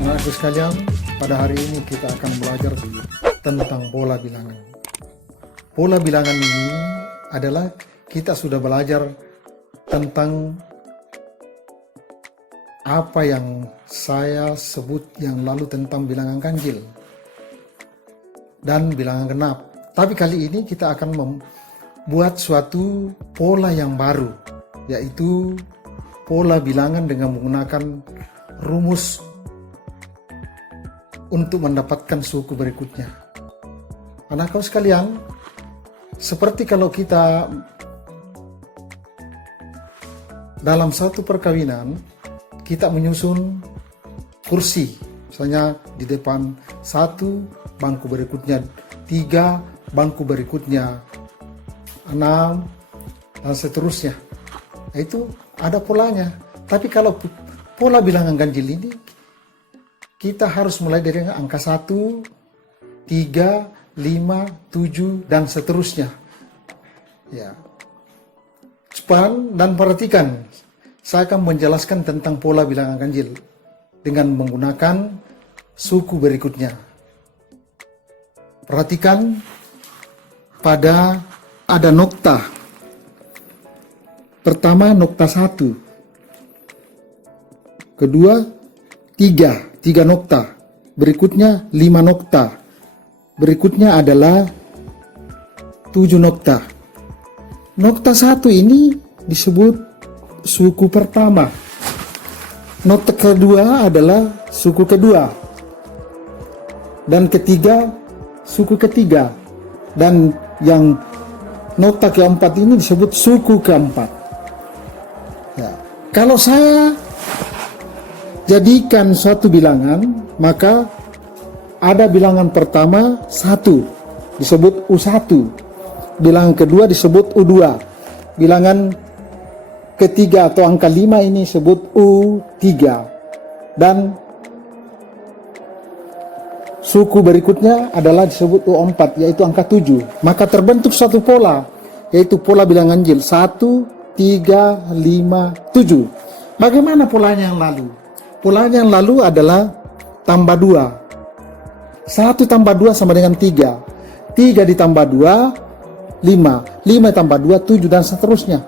Anak-anak sekalian, pada hari ini kita akan belajar tentang pola bilangan. Pola bilangan ini adalah kita sudah belajar tentang apa yang saya sebut yang lalu tentang bilangan ganjil dan bilangan genap. Tapi kali ini kita akan membuat suatu pola yang baru, yaitu pola bilangan dengan menggunakan rumus untuk mendapatkan suku berikutnya. Anak-anak sekalian, seperti kalau kita dalam satu perkawinan, kita menyusun kursi, misalnya di depan satu, bangku berikutnya 3, bangku berikutnya 6, dan seterusnya. Itu ada polanya. Tapi kalau pola bilangan ganjil ini, kita harus mulai dari angka 1, 3, 5, 7, dan seterusnya. Ya. Cepat dan perhatikan, saya akan menjelaskan tentang pola bilangan ganjil dengan menggunakan suku berikutnya. Perhatikan, pada ada nokta. Pertama nokta 1. Kedua 3 nokta. Berikutnya 5 nokta. Berikutnya adalah 7 nokta. Nokta 1 ini disebut suku pertama. Nokta kedua adalah suku kedua. Dan ketiga suku ketiga. Dan yang nokta keempat ini disebut suku keempat. Ya. Kalau saya jadikan suatu bilangan, maka ada bilangan pertama 1 disebut U1, bilangan kedua disebut U2, bilangan ketiga atau angka 5 ini disebut U3, dan suku berikutnya adalah disebut U4, yaitu angka 7. Maka terbentuk suatu pola, yaitu pola bilangan ganjil 1, 3, 5, 7. Bagaimana polanya yang lalu? Polanya yang lalu adalah tambah 2. 1 tambah 2 sama dengan 3. 3 ditambah 2, 5. 5 tambah 2, 7, dan seterusnya.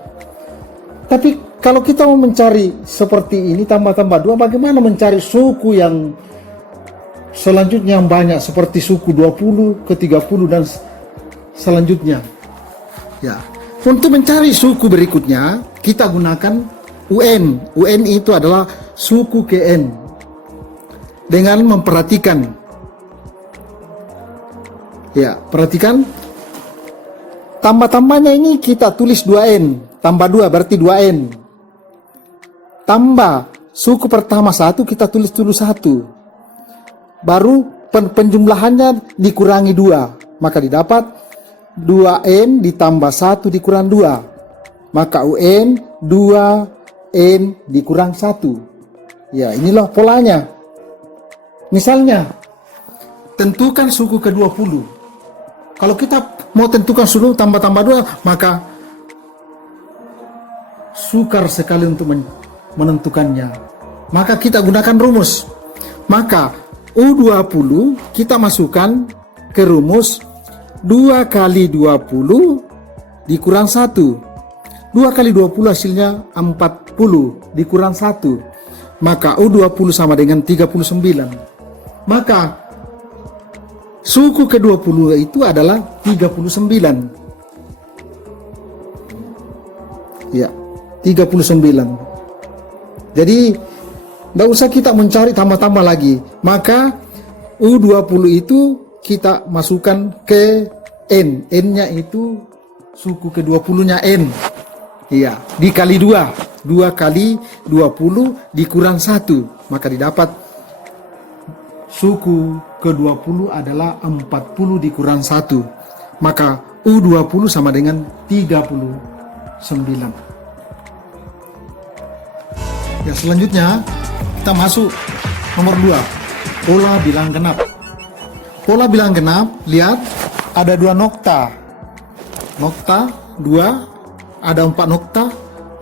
Tapi kalau kita mau mencari seperti ini, tambah-tambah 2, bagaimana mencari suku yang selanjutnya yang banyak, seperti suku 20 ke 30 dan selanjutnya. Ya. Untuk mencari suku berikutnya, kita gunakan UN. UN itu adalah suku ke N. Dengan memperhatikan, ya, perhatikan tambah-tambahnya ini kita tulis 2N, tambah 2 berarti 2N. Tambah suku pertama 1 kita tulis dulu 1. Baru penjumlahannya dikurangi 2, maka didapat 2N ditambah 1 dikurang 2, maka UN 2N dikurang 1. Ya, inilah polanya. Misalnya, tentukan suku ke-20. Kalau kita mau tentukan suku tambah-tambah 2, maka sukar sekali untuk menentukannya. Maka kita gunakan rumus. Maka U20 kita masukkan ke rumus 2 kali 20 dikurang 1. 2 kali 20 hasilnya 40 dikurang 1. Maka U20 sama dengan 39. Maka suku ke-20 itu adalah 39. Ya, 39. Jadi tidak usah kita mencari tambah-tambah lagi. Maka U20 itu kita masukkan ke N. N-nya itu suku ke-20-nya N. Iya, dikali 2. 2 kali 20 dikurang 1. Maka didapat suku ke-20 adalah 40 dikurang 1. Maka U20 sama dengan 39. Ya, selanjutnya kita masuk nomor 2, pola bilangan genap. Pola bilangan genap, lihat ada 2 nokta. Nokta 2, ada 4 nokta,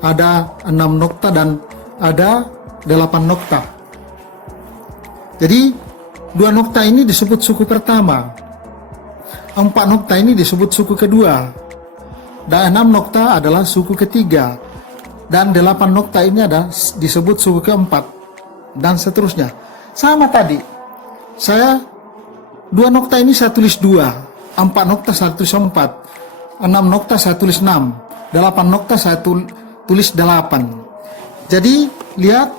ada 6 nokta, dan ada 8 nokta. Jadi 2 nokta ini disebut suku pertama, 4 nokta ini disebut suku kedua, dan 6 nokta adalah suku ketiga, dan 8 nokta ini ada disebut suku keempat, dan seterusnya. Sama tadi, saya 2 nokta ini saya tulis 2, 4 nokta saya tulis 4, 6 nokta saya tulis 6, 8 nokta saya tulis 8. Jadi lihat,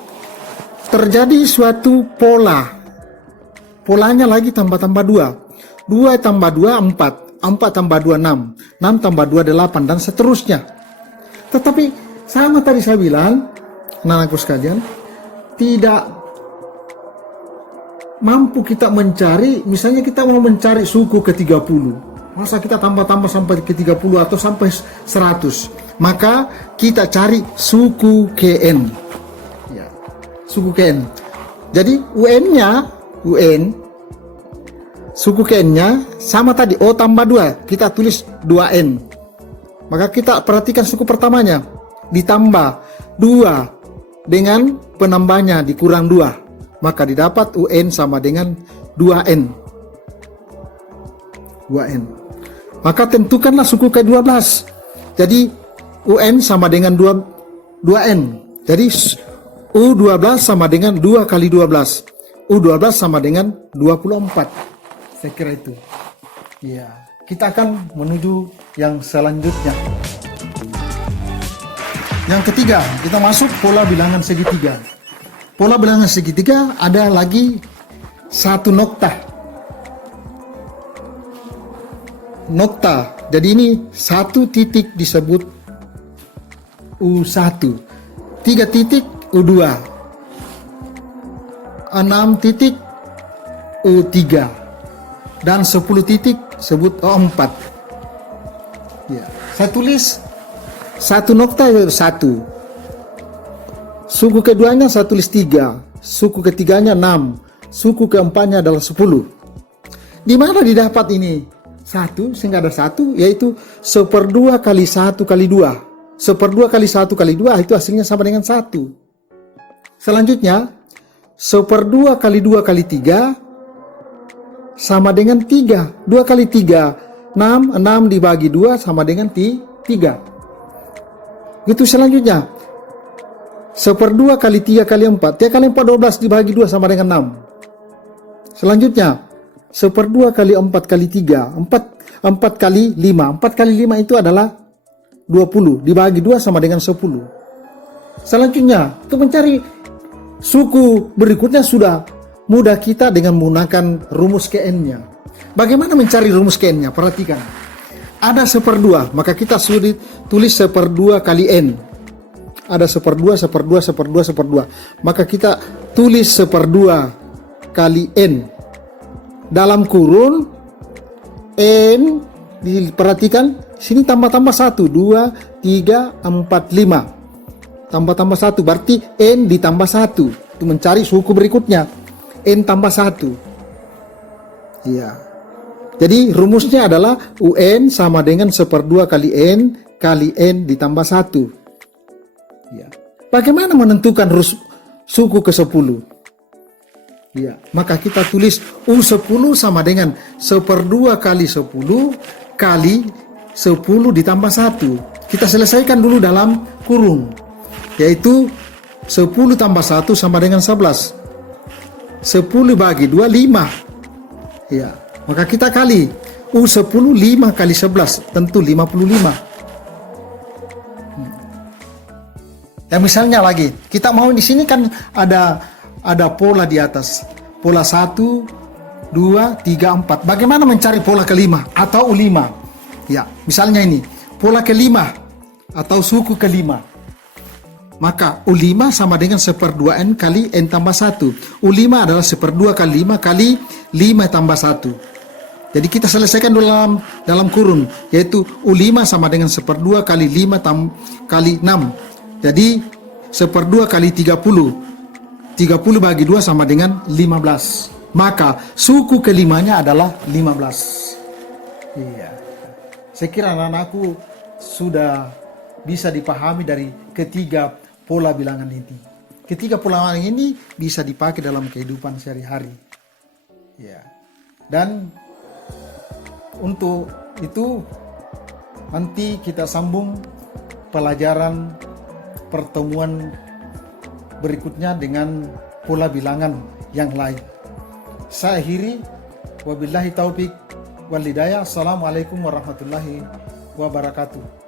terjadi suatu pola. Polanya lagi tambah-tambah 2. 2 tambah 2, 4. 4 tambah 2, 6. 6 tambah 2, 8. Dan seterusnya. Tetapi sama tadi saya bilang, anak-anakku sekalian, tidak mampu kita mencari, misalnya kita mau mencari suku ke-30. Masa kita tambah-tambah sampai ke-30 atau sampai 100. Maka kita cari suku KN. Ya, suku KN. Jadi suku KN-nya sama tadi, O tambah 2, kita tulis 2N. Maka kita perhatikan suku pertamanya, ditambah 2 dengan penambahnya dikurang 2. Maka didapat UN sama dengan 2N. 2N. Maka tentukanlah suku ke-12. Jadi UN sama dengan 2N. Jadi U12 sama dengan 2 kali 12. U12 sama dengan 24. Saya kira itu. Ya, kita akan menuju yang selanjutnya. Yang ketiga, kita masuk pola bilangan segitiga. Pola bilangan segitiga ada lagi satu nokta. Nokta. Jadi ini satu titik disebut U1. 3 titik U2. 6 titik U3. Dan 10 titik sebut O4. Ya, saya tulis satu nokta yaitu 1. Suku keduanya saya tulis 3. Suku ketiganya 6. Suku keempatnya adalah 10. Di mana didapat ini? 1, sehingga ada 1, yaitu 1/2 kali 1 kali 2. 1/2 kali 1 kali 2 itu hasilnya sama dengan 1. Selanjutnya 1/2 kali 2 kali 3 sama dengan 3. 2 kali 3, 6. 6 dibagi 2 sama dengan 3. Itu selanjutnya. 1/2 kali 3 kali 4. 3 kali 4, 12 dibagi 2 sama dengan 6. Selanjutnya. 1/2 kali 4 kali 3. 4 kali 5. 4 kali 5 itu adalah 20. Dibagi 2 sama dengan 10. Selanjutnya. Untuk mencari suku berikutnya sudah mudah kita dengan menggunakan rumus KN-nya. Bagaimana mencari rumus KN-nya? Perhatikan. Ada 1/2, maka kita sudah tulis 1/2 kali N. Ada 1/2, 1/2, 1/2, 1/2. Maka kita tulis 1/2 kali N. Dalam kurun N, diperhatikan, sini tambah-tambah 1, 2, 3, 4, 5. Tambah-tambah 1, berarti N ditambah 1. Untuk mencari suku berikutnya. N tambah 1. Iya. Jadi rumusnya adalah UN sama dengan 1/2 kali N ditambah 1. Ya. Bagaimana menentukan suku ke-10? Ya, maka kita tulis U10 sama dengan 1/2 kali 10 kali 10 ditambah 1. Kita selesaikan dulu dalam kurung, yaitu 10 tambah 1 sama dengan 11. 10 bagi 2, 5. Ya, maka kita kali U10 5 kali 11, tentu 55. Ya, misalnya lagi, kita mau di sini kan ada pola di atas. Pola 1, 2, 3, 4. Bagaimana mencari pola kelima atau U5? Ya, misalnya ini, pola kelima atau suku kelima. Maka U5 sama dengan 1/2N kali N tambah 1. U5 adalah 1/2 kali 5 kali 5 tambah 1. Jadi kita selesaikan dalam kurun, yaitu U5 sama dengan 1/2 kali 5 kali 6. Jadi 1/2 kali 30. 30 bagi 2 sama dengan 15. Maka suku kelimanya adalah 15. Iya. Saya kira anak-anakku sudah bisa dipahami dari ketiga pola bilangan ini. ketiga pola ini bisa dipakai dalam kehidupan sehari-hari. Ya. Dan untuk itu nanti kita sambung pelajaran pertemuan berikutnya dengan pola bilangan yang lain. Saya akhiri, wabillahi taufik wal hidayah. Assalamualaikum warahmatullahi wabarakatuh.